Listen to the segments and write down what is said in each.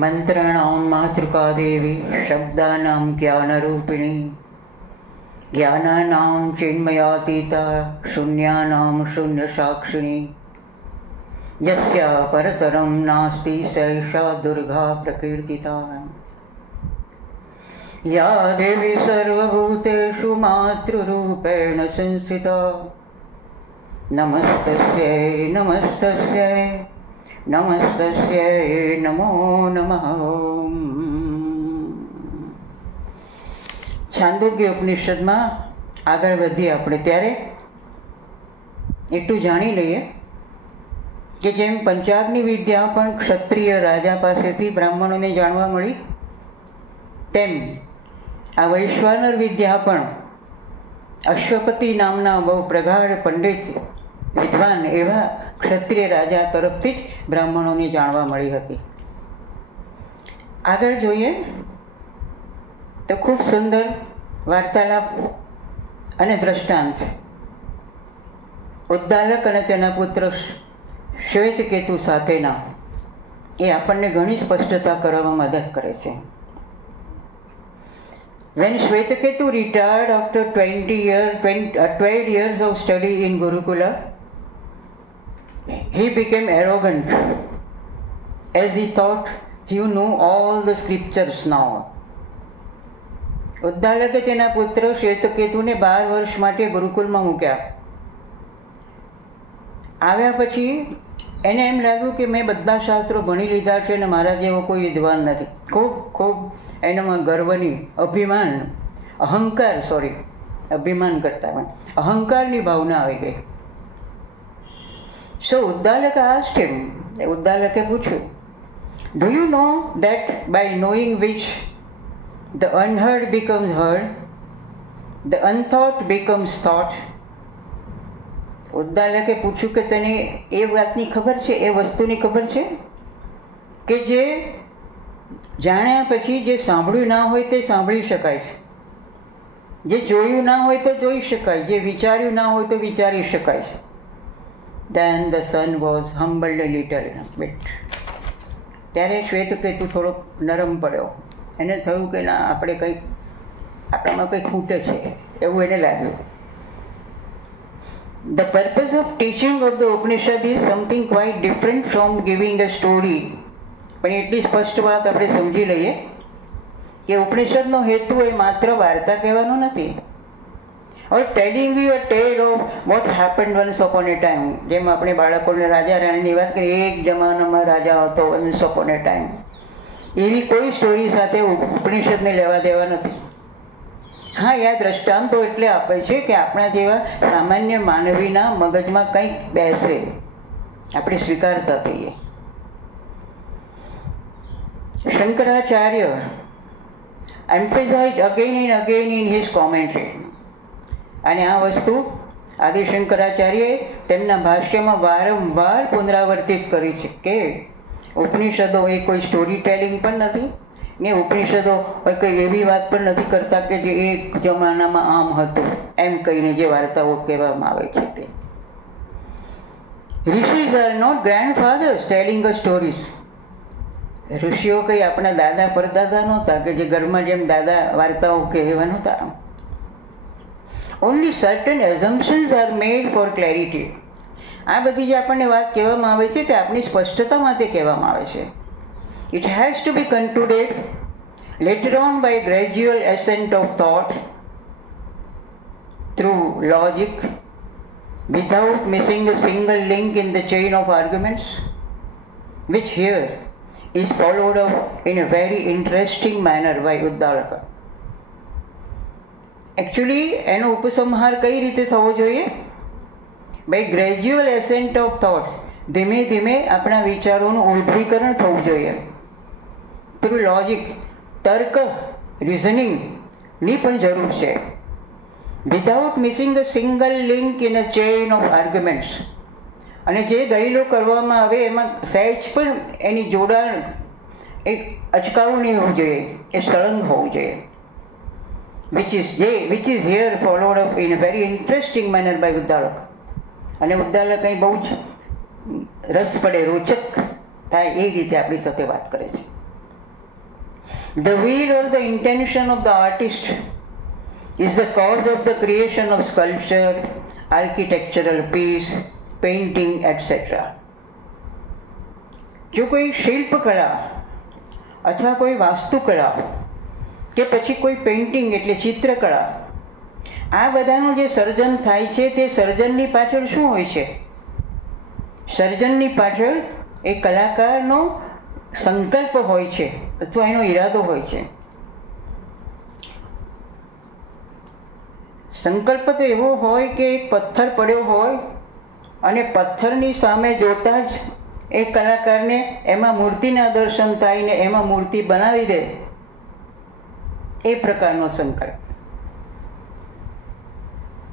મંત્રાણાં માતૃકા દેવી શબ્દાનાં જ્ઞાનરૂપિણી જ્ઞાનાનાં ચિન્મયાતીતા શૂન્યાનાં શૂન્યસાક્ષિણી યસ્યા પરતરં નાસ્તિ સૈષા દુર્ગા પ્રકીર્તિતા યા દેવી સર્વભૂતેષુ માતૃરૂપેણ સંસ્થિતા નમસ્તસ્યૈ નમસ્તસ્યૈ નમસ્તસ્યૈ નમો નમઃ. છાંદોગ્ય ઉપનિષદમાં આગળ વધીએ આપણે ત્યારે એટલું જાણી લઈએ કે જેમ પંચાગ્નિ વિદ્યા પણ ક્ષત્રિય રાજા પાસેથી બ્રાહ્મણોને જાણવા મળી, તેમ આ વૈશ્વાનર વિદ્યા પણ અશ્વપતિ નામના બહુ પ્રગાઢ પંડિત વિદ્વાન એવા ક્ષત્રિય રાજા તરફથી જ બ્રાહ્મણોને જાણવા મળી હતી. આગળ જોઈએ તો ખૂબ સુંદર વાર્તાલાપ અને દ્રષ્ટાંત ઉદ્દાલક અને તેના પુત્ર શ્વેતકેતુ સાથેના એ આપણને ઘણી સ્પષ્ટતા કરવામાં મદદ કરે છે. When Shvetaketu retired after 12 years of study in Gurukula, he became arrogant as he thought he knew all the scriptures now. ઉદ્દાલકે તેના પુત્ર શ્વેતકેતુને 12 વર્ષ માટે ગુરુકુલમાં મૂક્યા. આવ્યા પછી એને એમ લાગ્યું કે મેં બધા શાસ્ત્રો ભણી લીધા છે અને મારા જેવો કોઈ વિદ્વાન નથી. ખૂબ એનામાં ગર્વની અભિમાન કરતા અહંકારની ભાવના આવી ગઈ. સો ઉદ્દાલક asked him, ઉદ્દાલકે પૂછ્યું, do you know that by knowing which the unheard becomes heard, the unthought becomes thought? ઉદ્દાલકે પૂછ્યું કે તને એ વાતની ખબર છે, એ વસ્તુની ખબર છે કે જે જાણ્યા પછી જે સાંભળ્યું ના હોય તે સાંભળી શકાય છે, જે જોયું ના હોય તો જોઈ શકાય, જે વિચાર્યું ના હોય તો વિચારી શકાય છે. Then the son was humbled a little bit. ત્યારે શ્વેતકેતુ થોડોક નરમ પડ્યો. એને થયું કે ના, આપણામાં કંઈ ખૂટે છે એવું એને લાગ્યું. The purpose of teaching of the Upanishad is something quite different from giving a story. પણ એટલી સ્પષ્ટ વાત આપણે સમજી લઈએ કે ઉપનિષદનો હેતુ એ માત્ર વાર્તા કહેવાનો નથી. or telling you a tale of what happened once upon a time. જેમ આપણે બાળકોને રાજા રાણીની વાત કરીએ, એક જમાનામાં રાજા હતો once upon a time, એવી કોઈ સ્ટોરી સાથે ઉપનિષદને લેવા દેવા નથી. હા, એ દ્રષ્ટાંતો એટલે આપે છે કે આપણા જેવા સામાન્ય માનવીના મગજમાં કંઈક બેસે, આપણે સ્વીકારતા થઈએ. Shankaracharya emphasized again and again in his commentary, અને આ વસ્તુ આદિશંકરાચાર્યએ તેમના ભાષ્યમાં વારંવાર પુનરાવર્તિત કરી છે કે ઉપનિષદો એ કોઈ સ્ટોરી ટેલિંગ પણ નથી ને ઉપનિષદો કોઈ એવી વાત પણ નથી કરતા કે જે એક જમાનામાં આમ હતું એમ કહીને જે વાર્તાઓ કહેવામાં આવે છે તે. Rishis are not grandfathers telling a stories. ઋષિઓ કંઈ આપણા દાદા પરદાદા નહોતા કે જે ઘરમાં જેમ દાદા વાર્તાઓ કહેવા નહોતા. Only certain assumptions are made for clarity. આ બધી જે આપણને વાત કહેવામાં આવે છે તે આપણી સ્પષ્ટતા માટે કહેવામાં આવે છે. It has to be concluded later on by gradual ascent of thought through logic without missing a single link in the chain of arguments, which here is followed up in a very interesting manner by Uddalaka. Actually એનો ઉપસંહાર કઈ રીતે થવો જોઈએ? By gradual ascent of thought, ધીમે ધીમે આપણા વિચારોનું ઉદ્ધીકરણ થવું જોઈએ. થ્રુ લોજિક, તર્ક, રિઝનિંગની પણ જરૂર છે. Without missing a single link in a chain of arguments, અને જે દલીલો કરવામાં આવે એમાં સહેજ પણ એની જોડાણ એક અચકાવું નહીં હોવું જોઈએ, એ સળંગ હોવું જોઈએ. which is here followed up in a very interesting manner by Uddalaka. અને ઉદ્દાલક અહીં બહુ જ રસ પડે, રોચક થાય એ રીતે આપણી સાથે વાત કરે છે. The will or the intention of the artist is the cause of the creation of sculpture, architectural piece, painting, etc. જો કોઈ શિલ્પકળા અથવા કોઈ વાસ્તુકળા કે પછી કોઈ પેઇન્ટિંગ એટલે ચિત્રકળા, આ બધાનું જે સર્જન થાય છે તે સર્જનની પાછળ શું હોય છે? સર્જનની પાછળ એ કલાકારનો સંકલ્પ હોય છે અથવા એનો ઈરાદો હોય છે. સંકલ્પ તો એવો હોય કે એક પથ્થર પડ્યો હોય અને પથ્થરની સામે જોતા જ એ કલાકારને એમાં મૂર્તિના દર્શન થાય ને એમાં મૂર્તિ બનાવી દે, એ પ્રકારનો સંકલ્પ.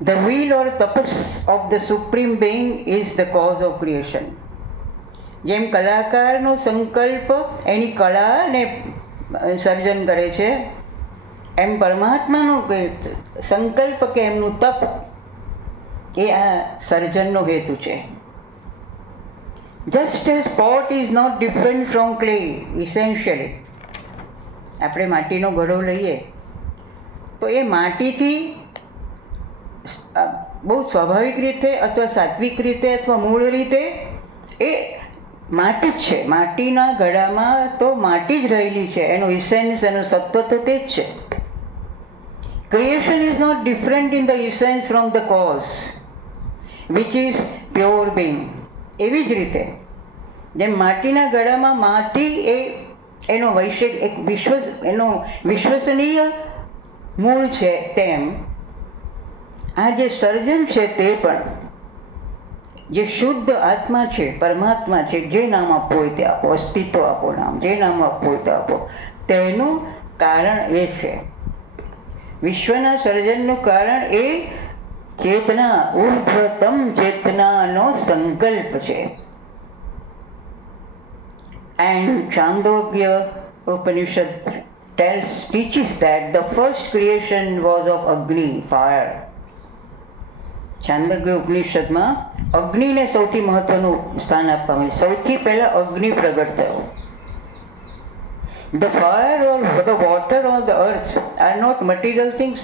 The will or tapas of the supreme being is the cause of creation. જેમ કલાકારનો સંકલ્પ એની કળાને સર્જન કરે છે, એમ પરમાત્માનો સંકલ્પ કે એમનું તપ એ આ સર્જનનો હેતુ છે. Just as pot is not different from clay essentially. આપણે માટીનો ઘડો લઈએ તો એ માટીથી બહુ સ્વાભાવિક રીતે અથવા સાત્વિક રીતે અથવા મૂળ રીતે એ માટી જ છે. માટીના ઘડામાં તો માટી જ રહેલી છે, એનો ઇસેન્સ, એનો સત્વ તો તે જ છે. Creation is not different in the essence from the cause, which is pure being. એવી જ રીતે જેમ માટીના ગળામાં માટી એ એનો એક એનો વિશ્વસનીય મૂળ છે, તેમ આ જે સર્જન છે તે પણ જે શુદ્ધ આત્મા છે, પરમાત્મા છે, જે નામ આપવું હોય તે આપો, અસ્તિત્વ આપો, નામ જે નામ આપવું હોય તે આપો, તેનું કારણ એ છે. વિશ્વના સર્જનનું કારણ એ ચેતના, ઉર્ધ્વતમ ચેતનાનો સંકલ્પ છે. And Chandogya Upanishad teaches that the first creation was of Agni, fire. Chhandogya ઉપનિષદમાં અગ્નિને સૌથી મહત્વનું સ્થાન આપવામાં, સૌથી પહેલા અગ્નિ પ્રગટ થયો. The fire or the water or the earth are not material things.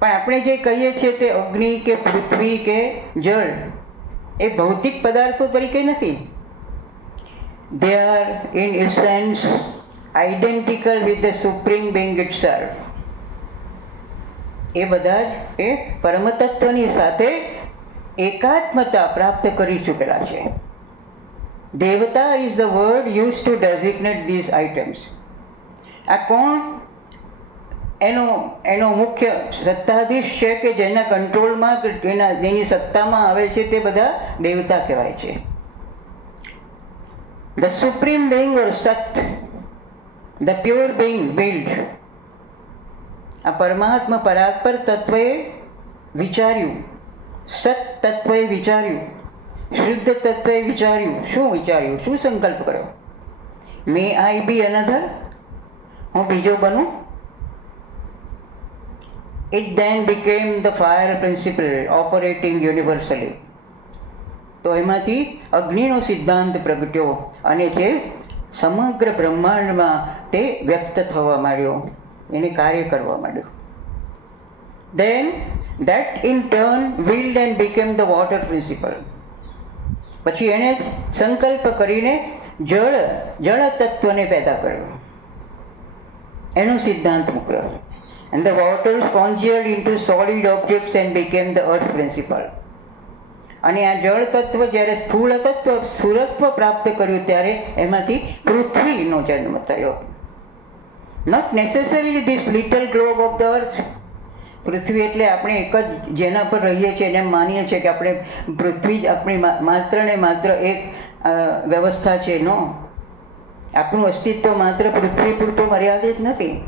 પણ આપણે જે કહીએ છીએ તે અગ્નિ કે પૃથ્વી કે જળ એ ભૌતિક પદાર્થો તરીકે નથી. They are in essence identical with the supreme being itself. એ બધા જ એ પરમતત્વની સાથે એકાત્મતા પ્રાપ્ત કરી ચૂકેલા છે. દેવતા is the word used to designate these items. આ કોણ? એનો મુખ્ય સત્તાધીશ છે કે જેના કંટ્રોલમાં, જેની સત્તામાં આવે છે તે બધા દેવતા કહેવાય છે. The supreme being or Sat, the pure being willed. આ પરમાત્મા પરાત્પર તત્વએ વિચાર્યું, સત તત્વએ વિચાર્યું, શુદ્ધ તત્વએ વિચાર્યું. શું વિચાર્યું? શું સંકલ્પ કર્યો? મે આઈ બી અનધર, હું બીજો બનું. It then became the fire principle operating universally. તો એમાંથી અગ્નિનો સિદ્ધાંત પ્રગટ્યો અને જે સમગ્ર બ્રહ્માંડમાં તે વ્યક્ત થવા માંડ્યો, એને કાર્ય કરવા માંડ્યો. Then that in turn willed and became the water principle. પછી એણે સંકલ્પ કરીને જળ તત્વને પેદા કર્યો, એનો સિદ્ધાંત મૂક્યો. And the waters congealed into solid objects and became the earth principle. અને આ જળ તત્વ જ્યારે સ્થૂળ તત્વ સ્થૂળત્વ પ્રાપ્ત કર્યું ત્યારે એમાંથી પૃથ્વીનો જન્મ થયો. Not necessarily this little globe of the earth. પૃથ્વી એટલે આપણે એક જ જેના પર રહીએ છીએ એને માનીએ છીએ કે આપણે પૃથ્વી જ આપણી માત્ર ને માત્ર એક વ્યવસ્થા છે. નો, આપણું અસ્તિત્વ માત્ર પૃથ્વી પૂરતું મર્યાદિત નથી.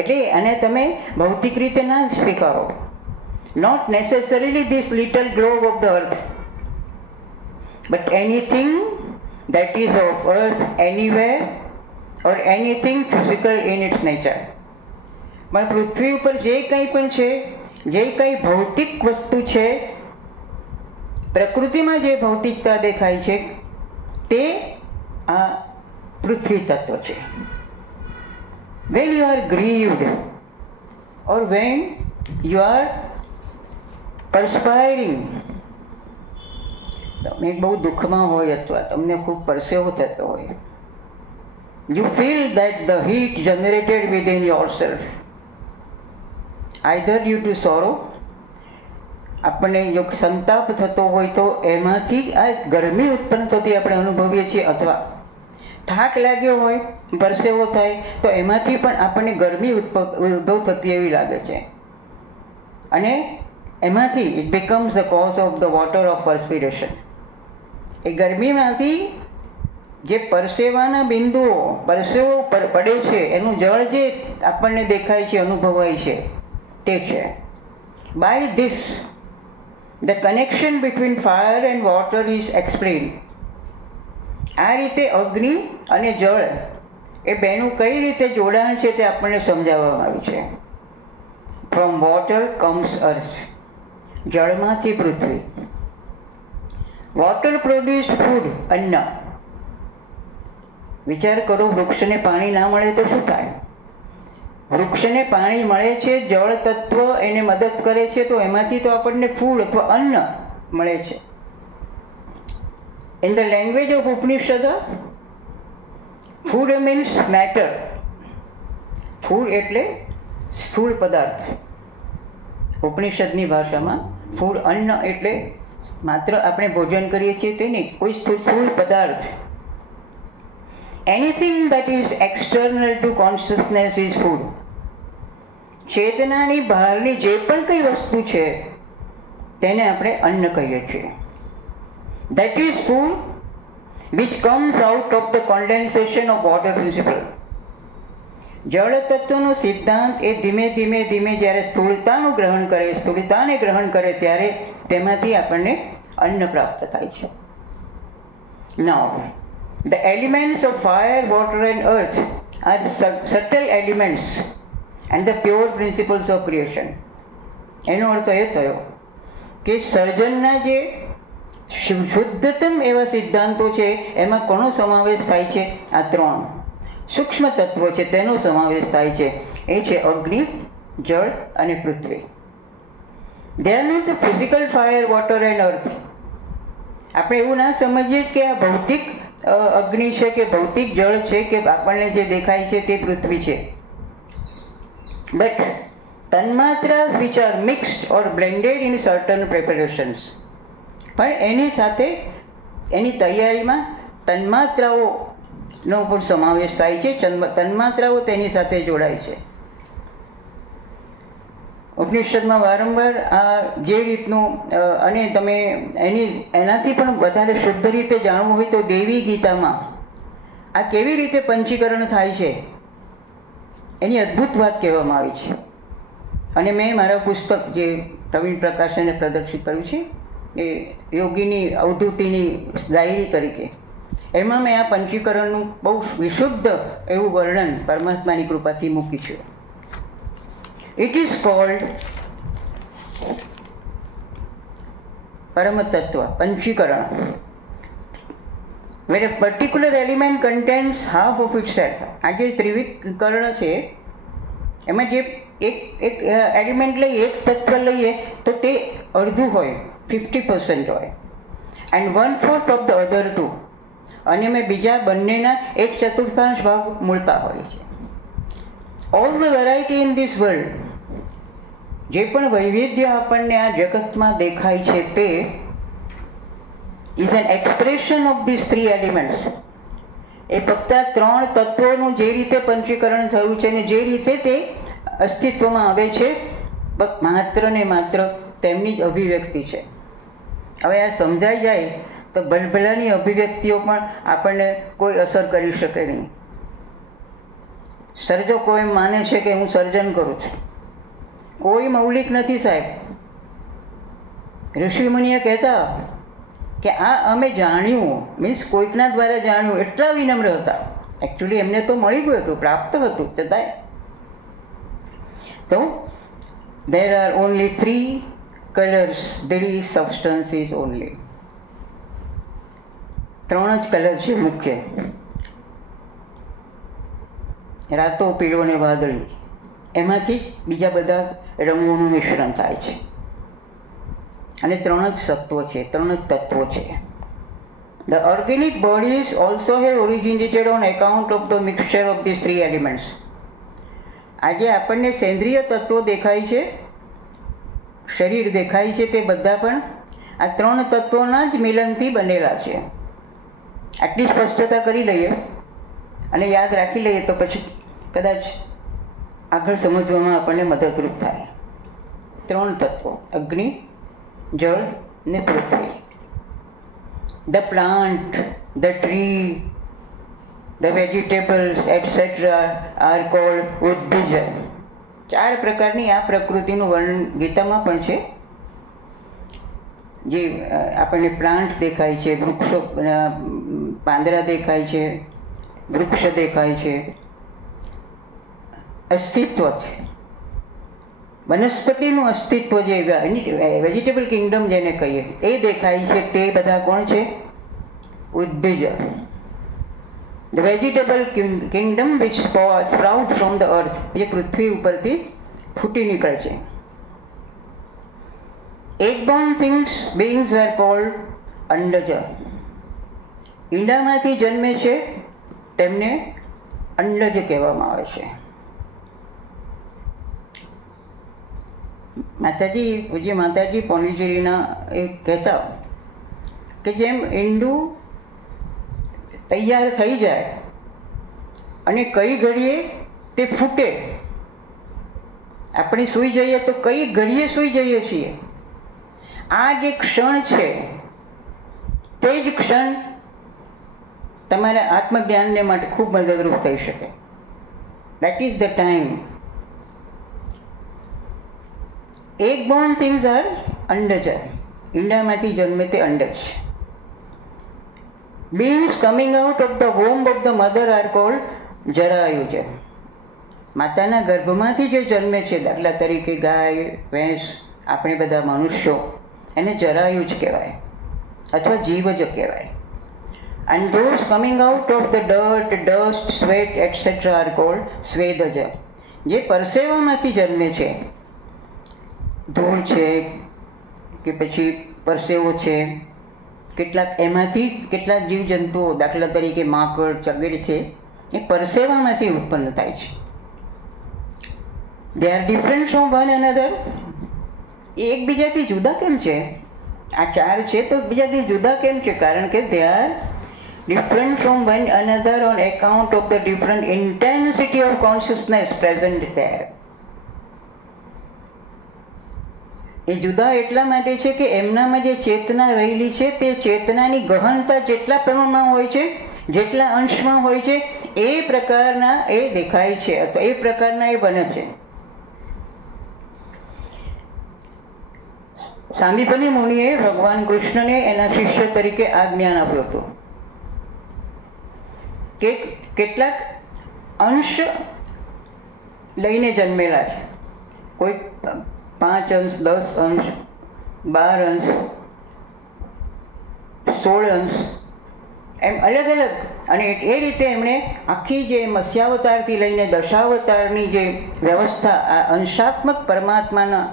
એટલે અને તમે ભૌતિક રીતે ના સ્વીકારો. Not necessarily this little globe of the earth, but anything that is of earth anywhere or anything physical in its nature. પણ પૃથ્વી ઉપર જે કંઈ પણ છે, જે કંઈ ભૌતિક વસ્તુ છે, પ્રકૃતિમાં જે ભૌતિકતા દેખાય છે તે આ પૃથ્વી તત્વ છે. when you are grieved or when you are perspiring, તમે બહુ દુઃખમાં હોય અથવા તમને ખૂબ પરસેવો થતો હોય, you feel that the heat generated within yourself, either due to sorrow, આપણને જો સંતાપ થતો હોય તો એમાંથી આ ગરમી ઉત્પન્ન થતી આપણે અનુભવીએ છીએ, અથવા થાક લાગ્યો હોય, પરસેવો થાય તો એમાંથી પણ આપણને ગરમી ઉદ્ભવ થતી એવી લાગે છે, અને એમાંથી it becomes the cause of the water of perspiration. એ ગરમીમાંથી જે પરસેવાના બિંદુઓ, પરસેવો પડે છે, એનું જળ જે આપણને દેખાય છે, અનુભવાય છે, તે છે. By this the connection between fire and water is explained. આ રીતે અગ્નિ અને જળ એ બેનું કઈ રીતે જોડાણ છે તે આપણને સમજાવવામાં આવ્યું છે. ફ્રોમ વોટર કમ્સ અર્થ, જળમાંથી પૃથ્વી. વોટર પ્રોડ્યુસ્ડ ફૂડ, અન્ન. વિચાર કરો, વૃક્ષને પાણી ના મળે તો શું થાય? વૃક્ષને પાણી મળે છે, જળ તત્વ એને મદદ કરે છે, તો એમાંથી તો આપણને ફૂડ અથવા અન્ન મળે છે. In the language of Upanishad, food means matter. Food એટલે સ્થૂળ પદાર્થ. ઉપનિષદની ભાષામાં ફૂડ, અન્ન એટલે માત્ર આપણે ભોજન કરીએ છીએ તે નહીં, કોઈ સ્થૂળ પદાર્થ. Anything that is external to consciousness is food. ચેતનાની બહારની જે પણ કઈ વસ્તુ છે તેને આપણે અન્ન કહીએ છીએ. That is food which comes out of the condensation of water principle. જળ તત્વનો સિદ્ધાંત એ ધીમે ધીમે ધીમે જ્યારે સ્થૂળતાને ગ્રહણ કરે ત્યારે તેમાંથી આપણને અન્ન પ્રાપ્ત થાય છે. Now, the elements of fire, water and earth are subtle elements and the pure principles of creation. એનો અર્થ એ થયો કે સર્જનના જે શુદ્ધતમ એવા સિદ્ધાંતો છે એમાં કોનો સમાવેશ થાય છે? આ ત્રણ સૂક્ષ્મ તત્વો છે તેનો સમાવેશ થાય છે. એ છે અગ્નિ, જળ અને પૃથ્વી. They are not the physical fire, water and earth. આપણે એવું ના સમજીએ કે આ ભૌતિક અગ્નિ છે કે ભૌતિક જળ છે કે આપણને જે દેખાય છે તે પૃથ્વી છે. બટ તન્માત્રા which are mixed or blended in certain preparations. પણ એની સાથે એની તૈયારીમાં તન્માત્રાઓનો પણ સમાવેશ થાય છે. તન્માત્રાઓ તેની સાથે જોડાય છે. ઉપનિષદમાં વારંવાર આ જે રીતનું અને તમે એનાથી પણ વધારે શુદ્ધ રીતે જાણવું હોય તો દેવી ગીતામાં આ કેવી રીતે પંચીકરણ થાય છે એની અદ્ભુત વાત કહેવામાં આવી છે. અને મેં મારા પુસ્તક જે પ્રવીણ પ્રકાશને પ્રદર્શિત કર્યું છે એ યોગીની અવધૂતિની ડાયરી તરીકે, એમાં મેં આ પંચીકરણનું બહુ વિશુદ્ધ એવું વર્ણન પરમાત્માની કૃપાથી મૂક્યું છે. ઇટ ઇઝ કોલ્ડ પરમ તત્વ પંચીકરણ. Where a particular element contains half of itself. આ જે ત્રિવિકરણ છે એમાં જે એક એલિમેન્ટ લઈએ, એક તત્વ લઈએ તો તે અડધું હોય, 50% હોય, and 1/4 of the other two. અને મેં બીજા બંનેના 1/4 ભાગ મળતા હોય છે. All the variety in this world, જે પણ વૈવિધ્ય આપણને આ જગતમાં દેખાય છે તે is an expression of this 3 elements. એ ફક્ત આ 3 તત્વોનું જે રીતે પંચીકરણ થયું છે ને જે રીતે તે અસ્તિત્વમાં આવે છે, માત્ર ને માત્ર તેમની જ અભિવ્યક્તિ છે. હવે આ સમજાઈ જાય તો ભલભલાની અભિવ્યક્તિઓ પણ આપણને કોઈ અસર કરી શકે નહીં. સર્જકો એમ માને છે કે હું સર્જન કરું છું, કોઈ મૌલિક નથી સાહેબ. ઋષિમુનિએ કહેતા કે આ અમે જાણ્યું, મીન્સ કોઈકના દ્વારા જાણ્યું, એટલા વિનમ્ર હતા. એકચ્યુઅલી એમને તો મળી ગયું હતું, પ્રાપ્ત હતું છતાંય. તો there are only 3 colors, there is substance is only. 3 જ કલર છે મુખ્ય. રાતો પીળો ને વાદળી, એમાંથી જ બીજા બધા રંગોનું મિશ્રણ થાય છે. અને 3 જ સત્વો છે, 3 જ તત્વો છે. The organic bodies also have originated on account of the mixture of these 3 elements. આજે આપણને સેન્દ્રિય તત્વો દેખાય છે, શરીર દેખાય છે, તે બધા પણ આ 3 તત્વોના જ મિલનથી બનેલા છે. આટલી સ્પષ્ટતા કરી લઈએ અને યાદ રાખી લઈએ તો પછી કદાચ આગળ સમજવામાં આપણને મદદરૂપ થાય. 3 તત્વો: અગ્નિ, જળ ને પૃથ્વી. The plant, the tree, the vegetables, etc. are called ઉદ્ભિજ. 4 પ્રકારની આ પ્રકૃતિનું વર્ણન ગીતામાં પણ છે. જે આપણને પ્લાન્ટ દેખાય છે, વૃક્ષો, પાંદડા દેખાય છે, વૃક્ષ દેખાય છે, અસ્તિત્વ છે, વનસ્પતિનું અસ્તિત્વ, જે વેજીટેબલ કિંગડમ જેને કહીએ એ દેખાય છે. તે બધા કોણ છે? ઉદ્ભિજ. The vegetable kingdom which sprout from the earth, જે પૃથ્વી ઉપરથી ફૂટી નીકળે છે. Egg-born beings were called અંડજ. ઈંડામાંથી જન્મે છે તેમને અંડજ કહેવામાં આવે છે. પૂજ્ય માતાજી પોંડિચેરીના એ કહેતા કે જેમ ઈંડું તૈયાર થઈ જાય અને કઈ ઘડીએ તે ફૂટે, આપણે સૂઈ જઈએ તો કઈ ઘડીએ સૂઈ જઈએ છીએ, આ જે ક્ષણ છે તે જ ક્ષણ તમારા આત્મજ્ઞાનને માટે ખૂબ મદદરૂપ થઈ શકે. That is the time. Egg-born things are અંડજ. ઈંડામાંથી જન્મે તે અંડજ. Beings coming out of the womb of the mother are called જરાયુજ. માતાના ગર્ભમાંથી જે જન્મે છે, દાખલા તરીકે ગાય, ભેંસ, આપણે બધા મનુષ્યો, એને જરાયુજ કહેવાય અથવા જીવજ કહેવાય. And those coming out of the dirt, dust, sweat, etc. are called સ્વેદજ. જે પરસેવામાંથી જન્મે છે, ધૂળ છે કે પછી પરસેવો છે, એમાંથી કેટલાક જીવજંતુઓ, દાખલા તરીકે માકડ વગેરે છે, એ પરસેવામાંથી ઉત્પન્ન થાય છે. They are different from one another. એ એકબીજાથી જુદા કેમ છે? આ 4 છે તો એકબીજાથી જુદા કેમ છે? કારણ કે they are different from one another on account of the different intensity of consciousness present there. એ જુદા એટલા માટે છે કે એમનામાં જે ચેતના રહેલી છે તે ચેતનાની ગહનતા જેટલા પ્રમાણમાં હોય છે, જેટલા અંશમાં હોય છે, એ પ્રકારના એ દેખાય છે અથવા એ પ્રકારના એ બને છે. સાંદીપની મુનિએ ભગવાન કૃષ્ણને એના શિષ્ય તરીકે આ જ્ઞાન આપ્યું હતું કે કેટલાક અંશ લઈને જન્મેલા છે. કોઈ 5 અંશ, 10 અંશ, 12 અંશ, 16 અંશ, એમ અલગ અલગ. અને એ રીતે એમણે આખી જે મત્સ્યાવતારથી લઈને દશાવતારની જે વ્યવસ્થા, આ અંશાત્મક પરમાત્માના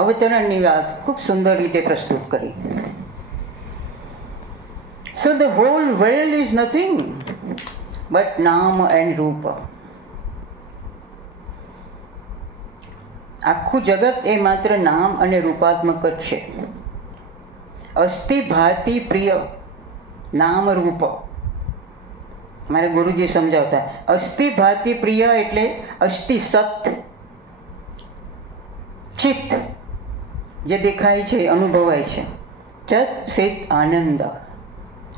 અવતરણની વાત ખૂબ સુંદર રીતે પ્રસ્તુત કરી. So the whole world is nothing but નામ and રૂપ. આખું જગત એ માત્ર નામ અને રૂપાત્મક જ છે. અસ્થિ ભાતિ પ્રિય નામ રૂપ. મારા ગુરુજી સમજાવતા, અસ્થિ ભાતિ પ્રિય એટલે અસ્થિ સત, ચિત્ત જે દેખાય છે, અનુભવાય છે, ચત ચિત આનંદ.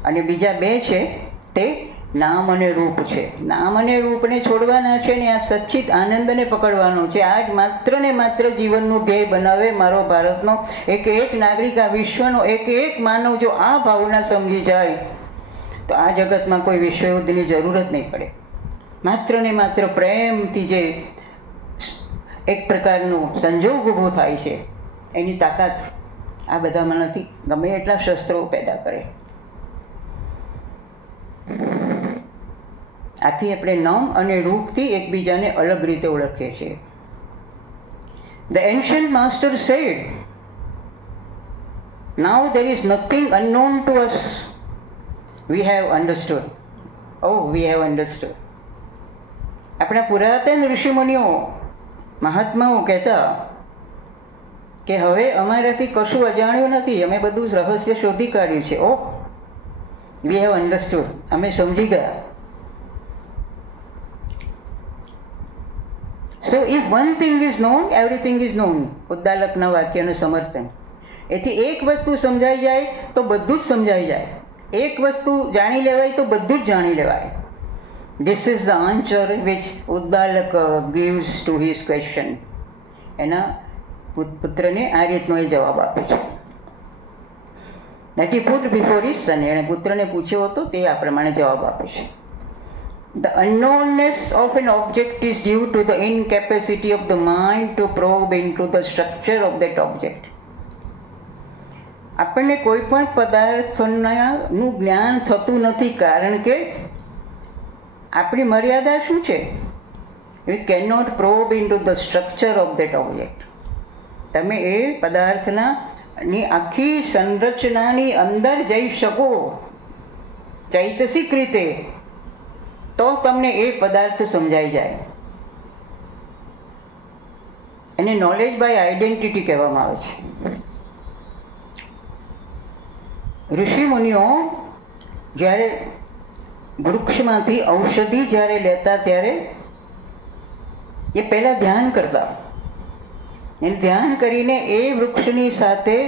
અને બીજા 2 છે તે નામ અને રૂપ છે. નામ અને રૂપને છોડવાના છે ને આ સચ્ચિત આનંદને પકડવાનો છે. આ જ માત્ર ને માત્ર જીવનનું ધ્યેય બનાવે મારો ભારતનો એક નાગરિક, આ વિશ્વનો એક માનવ જો આ ભાવના સમજી જાય તો આ જગતમાં કોઈ વિશ્વયુદ્ધની જરૂર જ નહીં પડે. માત્ર ને માત્ર પ્રેમથી જે એક પ્રકારનો સંજોગ ઊભો થાય છે, એની તાકાત આ બધામાં નથી. ગમે એટલા શસ્ત્રો પેદા કરે, આથી આપણે નામ અને રૂપથી એકબીજાને અલગ રીતે ઓળખીએ છીએ. The ancient master said, now there is nothing unknown to us. We have understood. Oh, we have understood. આપણા પુરાતન ઋષિમુનિઓ મહાત્માઓ કહેતા કે હવે અમારાથી કશું અજાણ્યું નથી, અમે બધું રહસ્ય શોધી કાઢ્યું છે. ઓહ, વી હેવ અન્ડરસ્ટુડ, અમે સમજી ગયા. So if one thing is known, everything is known. ઉદ્દાલકના વાક્યનું સમર્થન. એથી એક વસ્તુ સમજાઈ જાય તો બધું જ સમજાઈ જાય, એક વસ્તુ જાણી લેવાય તો બધું જ જાણી લેવાય. This is the answer which Uddalaka gives to his question. એના પુત્રને આ રીતનો એ જવાબ આપે છે. That he put before his son. એણે પુત્રને પૂછ્યો હતો તે આ પ્રમાણે જવાબ આપે છે. The unknownness of an object is due to the incapacity of the mind to probe into the structure of that object. આપણને કોઈ પણ પદાર્થનું જ્ઞાન થતું નથી કારણ કે આપણી મર્યાદા શું છે? We cannot probe into the structure of that object. તમે એ પદાર્થની આખી સંરચનાની અંદર જઈ શકો ચૈતસિક રીતે, તો તમને એ પદાર્થ સમજાઈ જાય. એને નોલેજ બાય આઈડેન્ટિટી કહેવામાં આવે છે. ઋષિમુનિઓ જ્યારે વૃક્ષમાંથી ઔષધિ જ્યારે લેતા ત્યારે એ પહેલાં ધ્યાન કરતા. એને ધ્યાન કરીને એ વૃક્ષની સાથે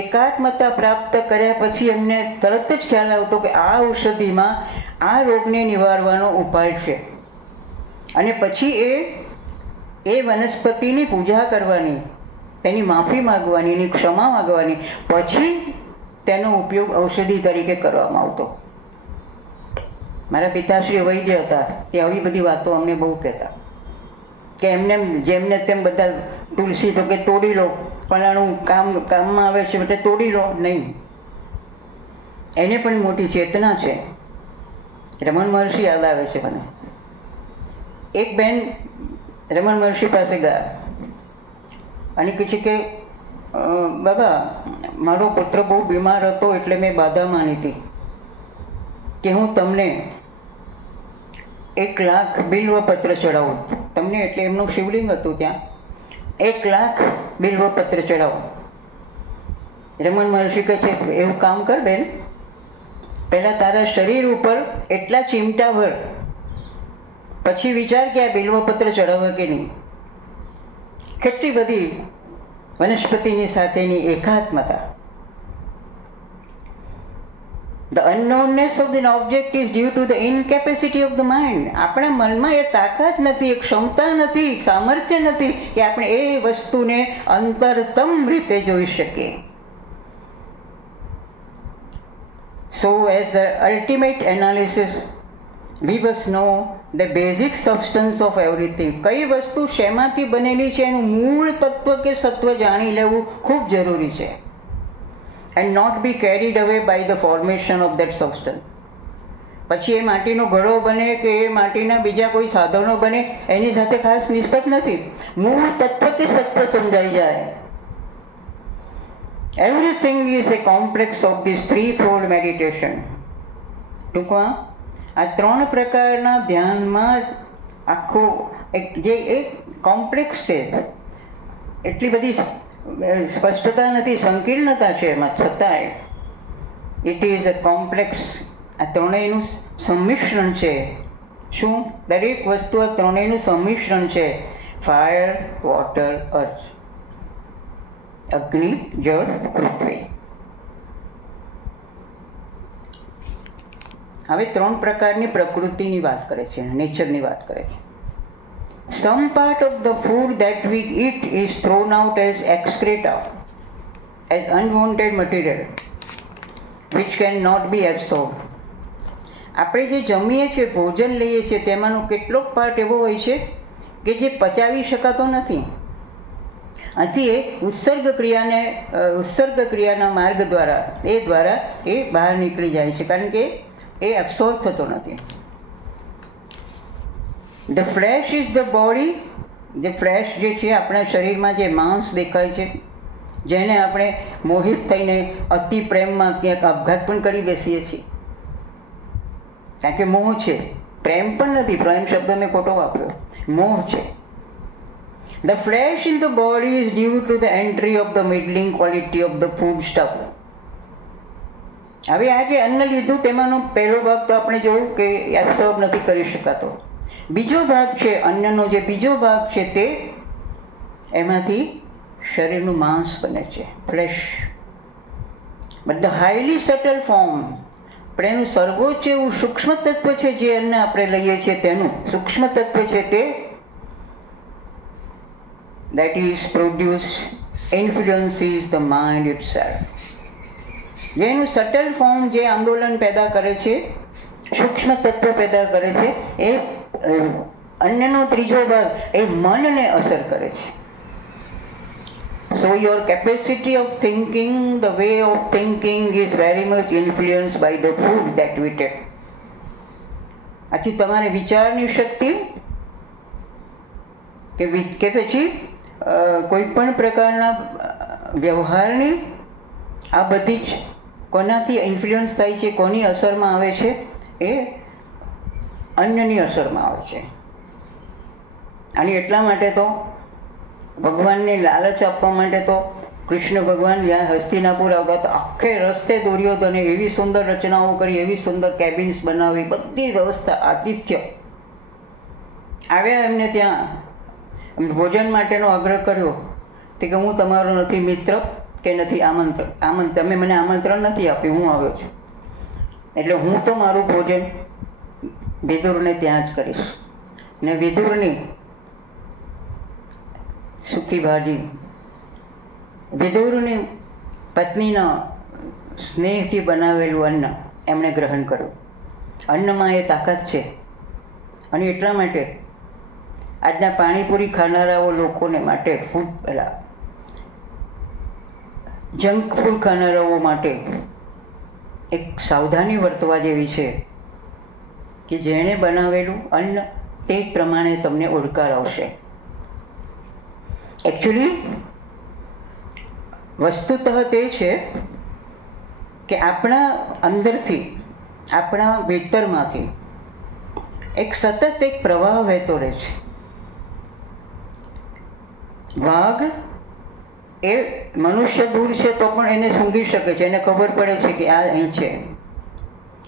એકાત્મતા પ્રાપ્ત કર્યા પછી એમને તરત જ ખ્યાલ આવતો કે આ ઔષધિમાં આ રોગને નિવારવાનો ઉપાય છે. અને પછી એ વનસ્પતિની પૂજા કરવાની, તેની માફી માગવાની, એની ક્ષમા માગવાની, પછી તેનો ઉપયોગ ઔષધિ તરીકે કરવામાં આવતો. મારા પિતાશ્રી વૈદ્ય હતા, તે આવી બધી વાતો અમને બહુ કહેતા કે એમને જેમને તેમ બધા તુલસી તો કે તોડી લો, ફલાણું કામમાં આવે છે એટલે તોડી લો નહીં. એને પણ મોટી ચેતના છે. રમણ મહર્ષિ યાદ આવે છે મને. એક બેન રમણ મહર્ષિ પાસે ગયા અને કહે છે કે બાબા, મારો પુત્ર બહુ બીમાર હતો એટલે મેં બાધા માની હતી કે હું તમને 1,00,000 બિલ્વપત્ર ચડાવું તમને. એટલે એમનું શિવલિંગ હતું ત્યાં. 1,00,000 બિલ્વપત્ર ચડાવો. રમણ મહર્ષિ કહે છે એવું કામ કર બેન, પહેલાં તારા શરીર ઉપર એટલા ચીમટા ભર, પછી વિચાર કે આ બિલ્વપત્ર ચડાવવા કે નહીં. કેટલી બધી વનસ્પતિની સાથેની એકાત્મતા. The unknownness of the object is due to the incapacity of the mind. આપણા મનમાં એ તાકાત નથી, એ ક્ષમતા નથી, સામર્થ્ય નથી કે આપણે એ વસ્તુને અંતરતમ રીતે જોઈ શકીએ. So as the ultimate analysis, we must know the basic substance of everything. કઈ વસ્તુ શેમાંથી બનેલી છે એનું મૂળ તત્વ કે સત્વ જાણી લેવું ખૂબ જરૂરી છે. And not be carried away by the formation of that substance. પછી એ માટીનો ઘડો બને કે એ માટીના બીજા કોઈ સાધનો બને એની સાથે ખાસ નિસ્બત નથી. મૂળ તત્વ કે સત્વ સમજાઈ જાય. Everything is a complex of this threefold meditation. ટૂંકમાં આ 3 પ્રકારના ધ્યાનમાં આખું એક કોમ્પ્લેક્સ છે. એટલી બધી સ્પષ્ટતા નથી, સંકીર્ણતા છે એમાં, છતાંય ઇટ ઇઝ અ કોમ્પ્લેક્સ. આ ત્રણેયનું સંમિશ્રણ છે. શું? દરેક વસ્તુ આ ત્રણેયનું સંમિશ્રણ છે. ફાયર, વોટર, અર્થ. અગ્નિ, જળ, પૃથ્વી. હવે 3 પ્રકારની પ્રકૃતિની વાત કરે છે, નેચરની વાત કરે છે. Some part of the food that we eat is thrown out as excreta, as unwanted material, which cannot be absorbed. આપણે જે જમીએ છીએ, ભોજન લઈએ છીએ, તેમાંનો કેટલોક પાર્ટ એવો હોય છે કે જે પચાવી શકાતો નથી. આથી એ ઉત્સર્ગ ક્રિયાના માર્ગ દ્વારા એ બહાર નીકળી જાય છે, કારણ કે એ એબ્સોર્બ થતો નથી. The flash is the body. જે ફ્લેશ જે છે આપણા શરીરમાં જે માંસ દેખાય છે, જેને આપણે મોહિત થઈને અતિ પ્રેમમાં ક્યાંક આપઘાત પણ કરી બેસીએ છીએ, કારણ કે મોહ છે, પ્રેમ પણ નથી. પ્રેમ શબ્દ મેં ખોટો વાપર્યો, મોહ છે. The flesh in the body is due to the entry of the middling quality of the food stuff. હવે આ જે અન્ન લીધું તેમાંનો પહેલો ભાગ તો આપણે જોયું કે એબ્સોર્બ નથી કરી શકાતો. બીજો ભાગ છે અન્નનો, જે બીજો ભાગ છે તે એમાંથી શરીરનું માંસ બને છે, flash. But the highly subtle form, પણ એનું સર્વોચ્ચ એવું સૂક્ષ્મ તત્વ છે જે અન્ન આપણે લઈએ છીએ તેનું સૂક્ષ્મ તત્વ છે તે that is produced influences the mind itself. જેનું સટલ ફોર્મ જે આંદોલન પેદા કરે છે, સૂક્ષ્મ તત્વ પેદા કરે છે, એ અન્નનો ત્રીજો ભાગ એ મનને અસર કરે છે. So your capacity of thinking, the way of thinking is very much influenced by the food that we take. આથી તમારી વિચારની શક્તિ કે પછી કોઈ પણ પ્રકારના વ્યવહારની આ બધી જ કોનાથી ઇન્ફ્લુઅન્સ થાય છે, કોની અસરમાં આવે છે? એ અન્નની અસરમાં આવે છે. અને એટલા માટે તો ભગવાનને લાલચ આપવા માટે તો કૃષ્ણ ભગવાન જ્યાં હસ્તિનાપુર આવતા તો આખે રસ્તે દુર્યોધને એવી સુંદર રચનાઓ કરી, એવી સુંદર કેબિન્સ બનાવી, બધી વ્યવસ્થા, આતિથ્ય આવ્યા એમને ત્યાં ભોજન માટેનો આગ્રહ કર્યો તે કે હું તમારો નથી મિત્ર કે નથી આમંત્રણ, તમે મને આમંત્રણ નથી આપ્યું, હું આવ્યો છું, એટલે હું તો મારું ભોજન વિદુરને ત્યાં જ કરીશ. ને વિદુરની સૂકી ભાજી, વિદુરની પત્નીના સ્નેહથી બનાવેલું અન્ન એમણે ગ્રહણ કર્યું. અન્નમાં એ તાકાત છે. અને એટલા માટે આજના પાણીપુરી ખાનારાઓ લોકોને માટે જંક ફૂડ ખાનારાઓ માટે એક સાવધાની વર્તવા જેવી છે કે જેણે બનાવેલું અન્ન તે પ્રમાણે તમને ઓડકાર આવશે. એકચ્યુઅલી વસ્તુતઃ તે છે કે આપણા અંદરથી, આપણા ભીતરમાંથી એક સતત એક પ્રવાહ વહેતો રહે છે. વાઘ એ મનુષ્ય દૂર છે તો પણ એને સૂંઘી શકે છે, એને ખબર પડે છે કે આ અહીં છે.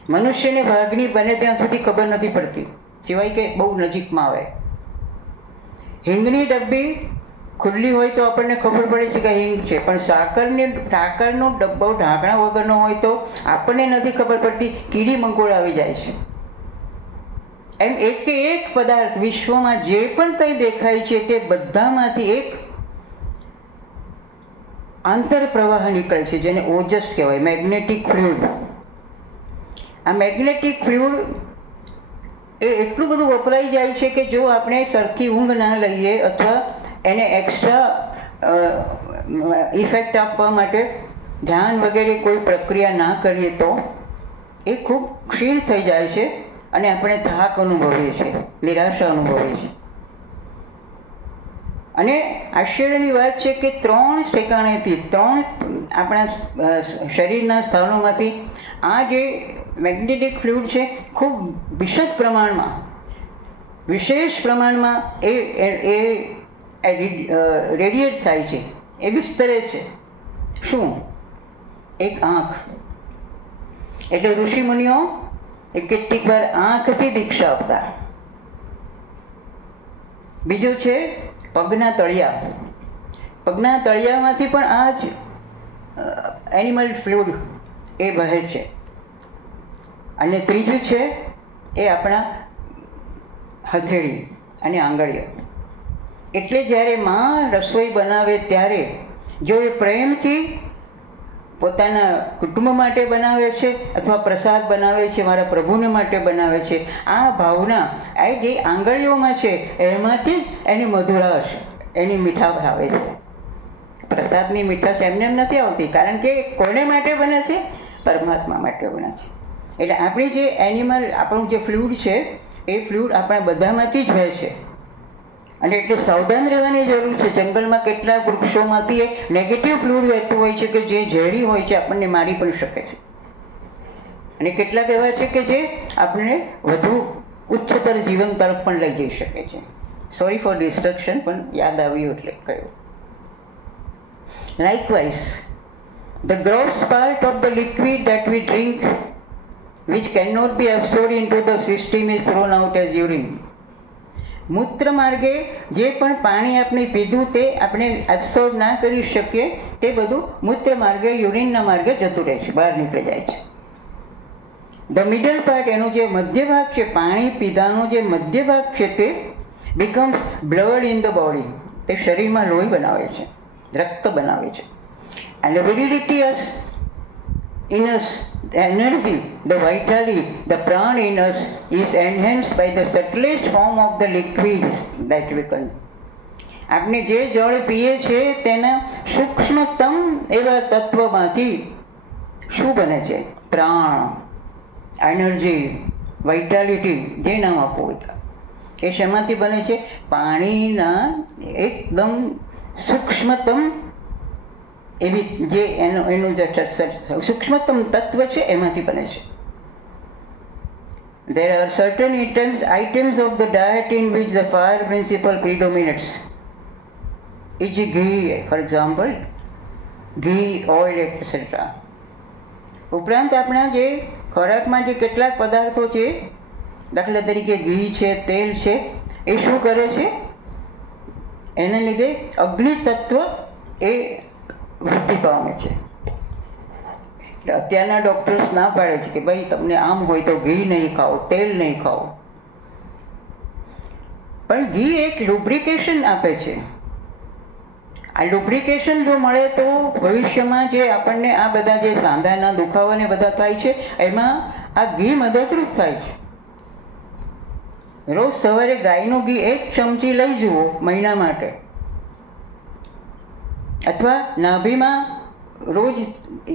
મનુષ્યને વાઘની બને ત્યાં સુધી ખબર નથી પડતી, સિવાય કે બહુ નજીકમાં આવે. હિંગની ડબ્બી ખુલ્લી હોય તો આપણને ખબર પડે છે કે હિંગ છે, પણ સાકરનો ડબ્બો ઢાંકણા વગરનો હોય તો આપણને નથી ખબર પડતી, કીડી મંકોડ આવી જાય છે. એમ એક પદાર્થ વિશ્વમાં જે પણ કંઈ દેખાય છે તે બધામાંથી એક આંતર પ્રવાહ નીકળે છે જેને ઓજસ કહેવાય, મેગ્નેટિક ફ્લુઇડ. આ મેગ્નેટિક ફ્લુઇડ એ એટલું બધું વપરાઈ જાય છે કે જો આપણે સરખી ઊંઘ ના લઈએ અથવા એને એક્સ્ટ્રા ઇફેક્ટ આપવા માટે ધ્યાન વગેરે કોઈ પ્રક્રિયા ના કરીએ તો એ ખૂબ ક્ષીણ થઈ જાય છે અને આપણે થાક અનુભવીએ છીએ, નિરાશા અનુભવીએ છીએ. અને આશ્ચર્યની વાત છે કે 3 ઠેકાણેથી, 3 આપણા શરીરના સ્થાનોમાંથી આ જે મેગ્નેટિક ફ્લુઇડ છે ખૂબ વિશેષ પ્રમાણમાં એ રેડિયેટ થાય છે, એ વિસ્તરે છે. શું? એક આંખ. એટલે ઋષિમુનિઓ કેટલીક વાર આંખથી દીક્ષા આપતા. બીજું છે પગના તળિયા. પગના તળિયામાંથી પણ આ જ એનિમલ ફ્લુઇડ એ વહે છે. અને ત્રીજું છે એ આપણા હથેળી અને આંગળીઓ. એટલે જ્યારે માં રસોઈ બનાવે ત્યારે જો એ પ્રેમથી પોતાના કુટુંબ માટે બનાવે છે અથવા પ્રસાદ બનાવે છે, મારા પ્રભુને માટે બનાવે છે, આ ભાવના આ જે આંગળીઓમાં છે એમાંથી જ એની મધુરાશ, એની મીઠાશ આવે છે. પ્રસાદની મીઠાશ એમને એમ નથી આવતી, કારણ કે કોને માટે બને છે? પરમાત્મા માટે બને છે. એટલે આપણી જે એનિમલ, આપણું જે ફ્લુઇડ છે એ ફ્લુઇડ આપણા બધામાંથી જ વહે છે. અને એટલે સાવધાન રહેવાની જરૂર છે. જંગલમાં કેટલાક વૃક્ષોમાંથી એક નેગેટિવ ફ્લુઇડ વહેતું હોય છે કે જે ઝેરી હોય છે, આપણને મારી પણ શકે છે. અને કેટલાક એવા છે કે જે આપણને વધુ ઉચ્ચતર જીવન તરફ પણ લઈ જઈ શકે છે. સોરી ફોર ડિસ્ટ્રક્શન, પણ યાદ આવ્યું એટલે કહ્યું. Likewise the gross part of the liquid that we drink which cannot be absorbed into the system is thrown out as urine. મૂત્ર માર્ગે જે પણ પાણી આપણે પીધું તે આપણે એબ્સોર્બ ના કરી શકીએ તે બધું મૂત્ર માર્ગે, યુરિનના માર્ગે જતું રહે છે, બહાર નીકળી જાય છે. ધ મિડલ પાર્ટ, એનો જે મધ્ય ભાગ છે, પાણી પીધાનો જે મધ્ય ભાગ છે તે becomes blood in the body. તે શરીરમાં લોહી બનાવે છે, રક્ત બનાવે છે. And the virility in us, the energy, the vitality, the prana in us is enhanced by the subtlest form of the liquids that we consume. આપણે જે જળ પીએ છીએ તેના સૂક્ષ્મતમ એવા તત્વમાંથી શું બને છે? પ્રાણ, એનર્જી, વાઇટાલિટી, જે નામ આપવું હોય એ શેમાંથી બને છે? પાણીના એકદમ સૂક્ષ્મતમ એવી જે એનું જે સૂક્ષ્મતમ તત્વ છે એમાંથી બને છે. There are certain items of the diet in which the fire principle predominates. E.g. ghee, for example, ghee, oil, etc. ઉપરાંત આપણા જે ખોરાકમાં જે કેટલાક પદાર્થો છે, દાખલા તરીકે ઘી છે, તેલ છે, એ શું કરે છે? એના લીધે અગ્નિ તત્વ એ વૃદ્ધિ પામે છે. એટલે અત્યારના ડૉક્ટર્સ ના પાડે છે કે ભાઈ તમને આમ હોય તો ઘી નહીં ખાઓ, તેલ નહીં ખાઓ. પણ ઘી એક લુબ્રિકેશન આપે છે. આ લુબ્રિકેશન જો મળે તો ભવિષ્યમાં જે આપણને આ બધા જે સાંધાના દુખાવાને બધા થાય છે એમાં આ ઘી મદદરૂપ થાય છે. રોજ સવારે ગાયનું ઘી 1 ચમચી લઈ જુઓ મહિના માટે, અથવા નાભીમાં રોજ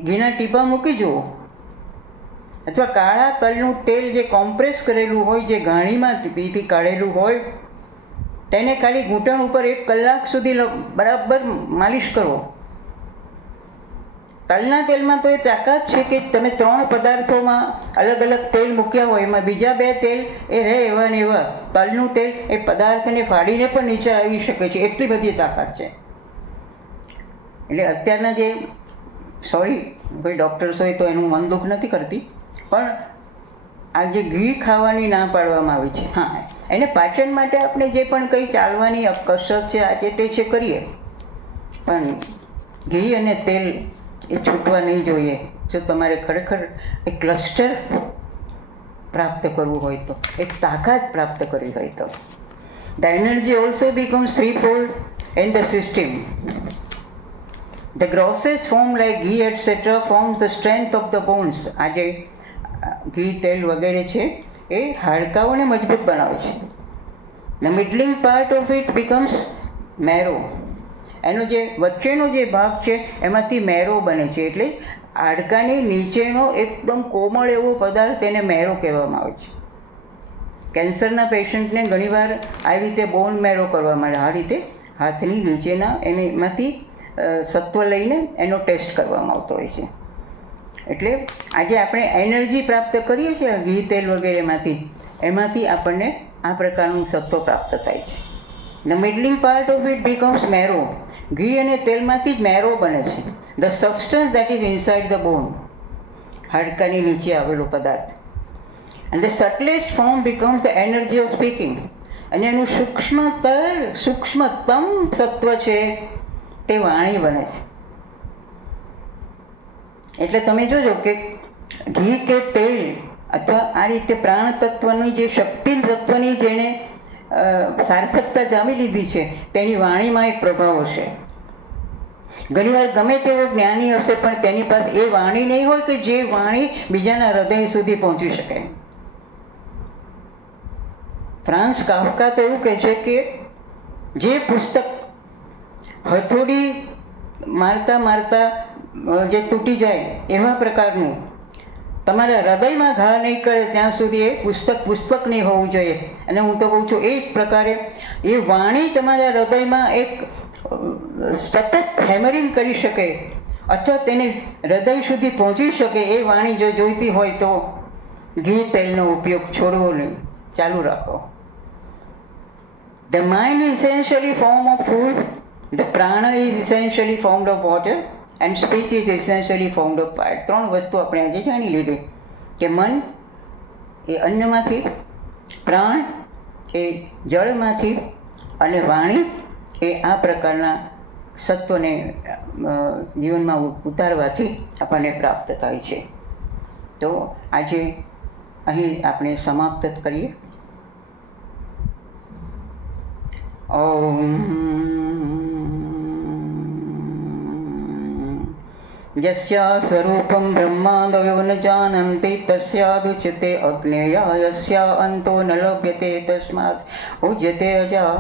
ઘીના ટીપા મૂકી જુઓ, અથવા કાળા તલનું તેલ જે કોમ્પ્રેસ કરેલું હોય, જે ઘાણીમાંથી કાઢેલું હોય, તેને ખાલી ઘૂંટણ ઉપર 1 કલાક સુધી બરાબર માલિશ કરો. તલના તેલમાં તો એ તાકાત છે કે તમે 3 પદાર્થોમાં અલગ અલગ તેલ મૂક્યા હોય, એમાં બીજા 2 તેલ એ રહે એવા ને એવા. તલનું તેલ એ પદાર્થને ફાડીને પણ નીચે આવી શકે છે, એટલી બધી તાકાત છે. એટલે અત્યારના જે કોઈ ડૉક્ટર્સ હોય તો એનું મન દુઃખ નથી કરતી, પણ આ જે ઘી ખાવાની ના પાડવામાં આવી છે, હા, એને પાચન માટે આપણે જે પણ કંઈ ચાલવાની કસરત છે, આજે તે છે કરીએ, પણ ઘી અને તેલ એ છૂટવા નહીં જોઈએ. જો તમારે ખરેખર એક ક્લસ્ટર પ્રાપ્ત કરવું હોય તો, એક તાકાત પ્રાપ્ત કરવી હોય તો. The energy also becomes threefold in the system. The grossest form like ghee etc. forms the strength of the bones. આ જે ઘી, તેલ વગેરે છે એ હાડકાઓને મજબૂત બનાવે છે. The middling part of it becomes marrow. એનો જે વચ્ચેનો જે ભાગ છે એમાંથી મેરો બને છે. એટલે હાડકાની નીચેનો એકદમ કોમળ એવો પદાર્થ એને મેરો કહેવામાં આવે છે. કેન્સરના પેશન્ટને ઘણીવાર આવી રીતે બોન મેરો કરવામાં આવે, આ રીતે હાથની નીચેના એમાંથી સત્વ લઈને એનો ટેસ્ટ કરવામાં આવતો હોય છે. એટલે આજે આપણે એનર્જી પ્રાપ્ત કરીએ છીએ ઘી, તેલ વગેરેમાંથી, એમાંથી આપણને આ પ્રકારનું સત્વ પ્રાપ્ત થાય છે. The middling part of it becomes marrow. ઘી અને તેલમાંથી જ મેરો બને છે. The substance that is inside the bone, હાડકાની નીચે આવેલો પદાર્થ. And the subtlest form becomes the energy of speaking. અને એનું સૂક્ષ્મતમ સત્વ છે તે વાણી બને છે. એટલે તમે જોજો કે ઘી કે તેલ અથવા આ રીતે પ્રાણ તત્વની જે શક્તિ તત્વની જેણે સાર્થકતા જામી લીધી છે તેની વાણીમાં એક પ્રભાવ હશે. ઘણીવાર ગમે તેવો જ્ઞાની હશે પણ તેની પાસે એ વાણી નહીં હોય કે જે વાણી બીજાના હૃદય સુધી પહોંચી શકે. ફ્રાન્સ કાફકા તો એવું કહે છે કે જે પુસ્તક હથોડી મારતા મારતા જે તૂટી જાય એવા પ્રકારનું તમારા હૃદયમાં ઘા નહીં કરે ત્યાં સુધી એ પુસ્તક નહીં હોવું જોઈએ. અને હું તો કહું છું એ જ પ્રકારે એ વાણી તમારા હૃદયમાં એક સતત હેમરિંગ કરી શકે અથવા તેને હૃદય સુધી પહોંચી શકે એ વાણી જો જોઈતી હોય તો ઘી તેલનો ઉપયોગ છોડવો નહીં, ચાલુ રાખો. The mind is essentially form of food, the prana is essentially formed of water and speech is essentially formed of fire. 3 વસ્તુ આપણે આજે જાણી લીધી કે મન એ અન્નમાંથી, પ્રાણ એ જળમાંથી અને વાણી એ આ પ્રકારના સત્વને જીવનમાં ઉતારવાથી આપણને પ્રાપ્ત થાય છે. તો આજે અહીં આપણે સમાપ્ત કરીએ. ઓમ યસ્યા સ્વરૂપમ બ્રહ્માંડયો ન જાનંતિ તસ્યાદુચ્યતે અજ્ઞેયા યસ્યા અંતો ન લભ્યતે તસ્માદ ઉચ્યતે અજા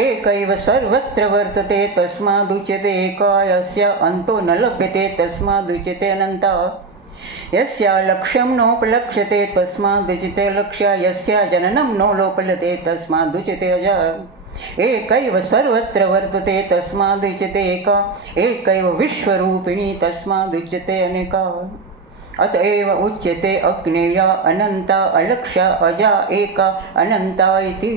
એકૈવ સર્વત્ર વર્તતે તસ્માદુચ્યતે એકા યસ્યા અંતો ન લભ્યતે તસ્માદુચ્યતે અનંતા યસ્યા લક્ષ્યમ નોપલક્ષ્યતે તસ્માદુચ્યતે લક્ષ્યા યસ્યા જનનમ નો લોપલ્યતે તસ્માદુચ્યતે અજા એકૈવ સર્વત્ર વર્તતે તસ્માદુચ્યતે એકા એકૈવ વિશ્વરૂપિણી તસ્માદુચ્યતે અનેકા અતએવ ઉચ્યતે અજ્ઞેયા અનંતા અલક્ષ્યા અજા એકા અનંતા ઇતિ.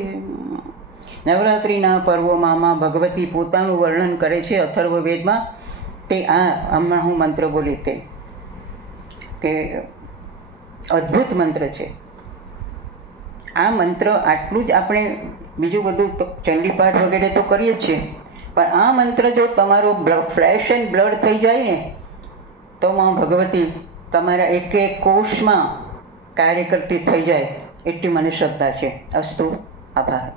નવરાત્રિના પર્વોમાં મા ભગવતી પોતાનું વર્ણન કરે છે અથર્વવેદમાં. તે હમણાં હું મંત્ર બોલી તે કે અદ્ભુત મંત્ર છે. આ મંત્ર આટલું જ આપણે બીજું બધું ચંડીપાઠ વગેરે તો કરીએ જ છીએ, પણ આ મંત્ર જો તમારો ફ્લેશ એન્ડ બ્લડ થઈ જાય ને તો માં ભગવતી તમારા એક એક કોષમાં કાર્ય કરતી થઈ જાય એટલી મને શ્રદ્ધા છે. અસ્તુ, આભાર.